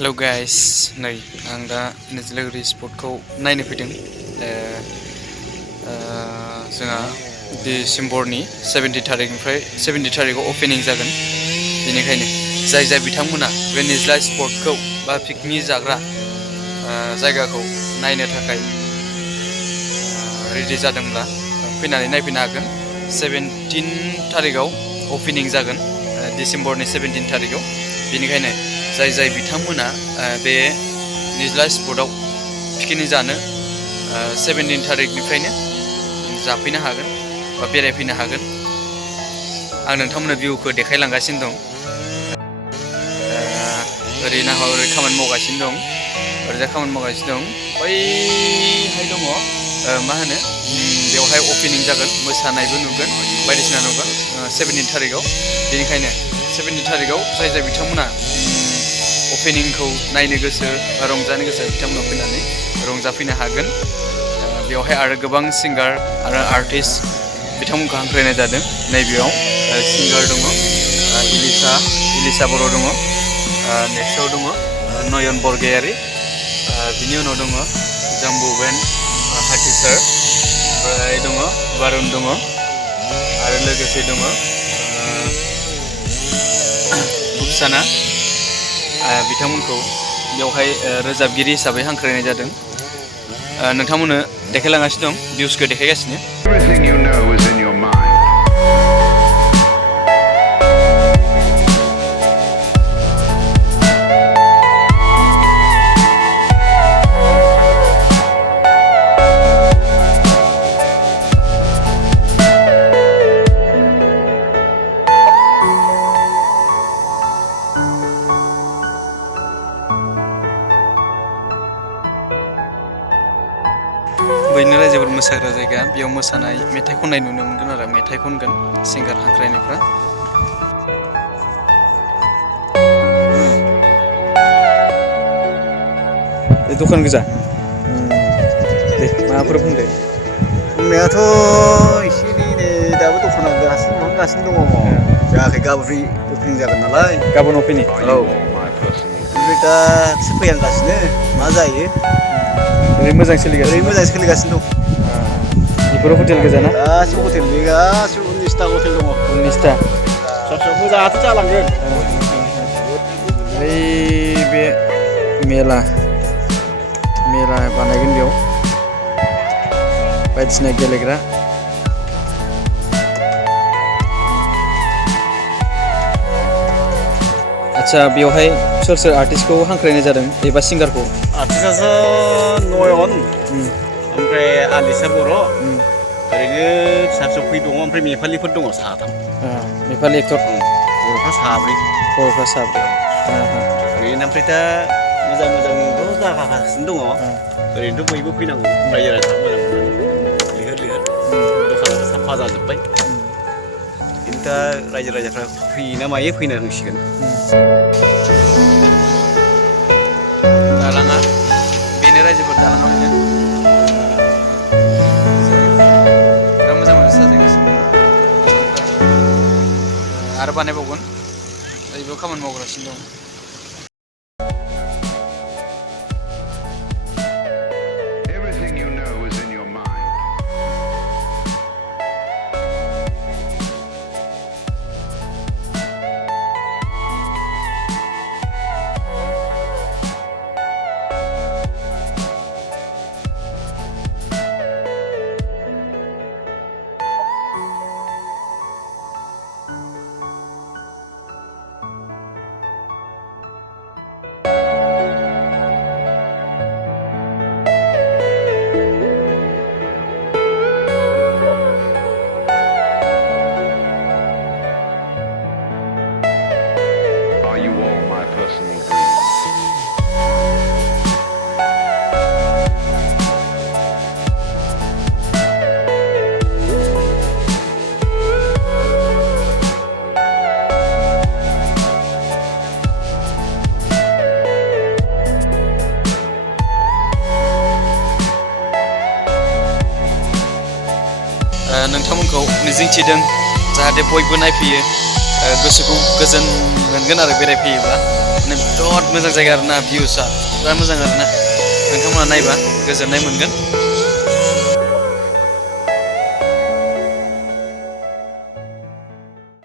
hello guys नै आं दा nizlaguri स्पटखौ नायनो फैदों जोंहा डिसेम्बरनि 70 थारिखआव ओपनिं जागोन बेनिखायनो जाय बिथांमोना बे निज्ला स्पटखौ बा पिकनिक जाग्रा जायगाखौ नायनो थाखाय रेडि जादोंब्ला फैनानै नायफैनो हागोन 17 थारिखआव ओपनिं जागोन डिसेम्बरनि 17 थारिखआव बेनिखायनो जाय बिथांमोना बे निज्ला स्पटआव पिकनिक जानो 17 थारिखनिफ्रायनो जाफैनो हागोन बा बेरायफैनो हागोन आं नोंथांमोननो भिउखौ देखायलांगासिनो दं ओरै नाहर ओरै खामानि मावगासिनो दं ओरैजा खामानि मावगासिनो दं बैहाय दङ मा होनो बेवहाय ओपनिं जागोन मोसानायबो नुगोन बायदिसिना नुगोन 17 थारिखआव बेनिखायनो 17 थारिखआव जाय बिथांमोना ओपनिंखौ नायनो गोसो बा रंजानो गोसो बिथांमोना फैनानै रंजाफैनो हागोन बेवहाय आरो गोबां सिंगार आरो आर्टिस्ट बिथांमोनखौ हांख्रायनाय जादों नैबेयाव सिंगार दङ ELISA बरो दङ नेक्स्टआव दङ नयन borgoyari बिनि उनाव दङ जाम्बुबेन हाथि सार ओमफ्राय दङ बारुन दङ आरो लोगोसे दङ उपसाना बिथांमोनखौ बेवहाय रोजाबगिरि हिसाबै हांख्रायनाय जादों नोंथांमोननो देखायलांगासिनो दं भिउसखौ देखायगासिनो बैनो रायजोफोर मोसाग्रा जायगा बेयाव मोसानाय मेथाइ खननाय नुनो मोनगोन आरो मेथाइ खनगोन सिंगार हांख्रायनायफ्रा दखान गोजा दे माबाफोर बुंदो बुंनायाथ' एसे नै दाबो दखानाव गासिनो दङ जायाखै गाबोन ओपनिं जागोन नालाय गाबोन ओपनिं औ ओमफ्राय दासो फैहांगासिनो मा जायो ओरै मोजां सोलिगासिनो दं बेफोरो हटेल गोजा ना गासिबो हटेल बे गासिबो 19टा हटेल दङ 19टा मोजाङाथ' जालांगोन ओइ बे मेला बानायगोन बेयाव बायदिसिना गेलेग्रा आच्छा बेवहाय सोर आर्टिस्टखौ हांख्रायनाय जादों एबा सिंगारखौ आर्टिस्टआसो नयन ओमफ्राय ELISA बर' ओरैनो फिसा फै दङ ओमफ्राय नेपालिफोर दङ साथाम नेपालि एक्टर बर'फ्रा साब्रै ओरैनो ओमफ्राय दा मोजांथ' जागासिनो दङ ओरैनोथ' बयबो फैनांगौ रायजो राजा मोजां मोननानै लिहोर दखानाबो साफा जाजोब्बाय बिदिनो दा रायजो राजाफ्रा फैयोना मायो फैना होसिगोन दालाङा बेनो रायजोफोर दालाङा बेनो बिराद मोजां साजायगासिनो आरो बानायबावगोन बेयाव खामानि मावगासिनो दं नोंथांमोनखौ मिजिंथिदों जाहाथे बयबो नायफैयो गोसोखौ गोजोन मोनगोन आरो बेरायफैयोब्ला माने बिराद मोजां जायगा आरोना भिउसआ बिराद मोजां आरोना नोंथांमोना नायबा गोजोननाय मोनगोन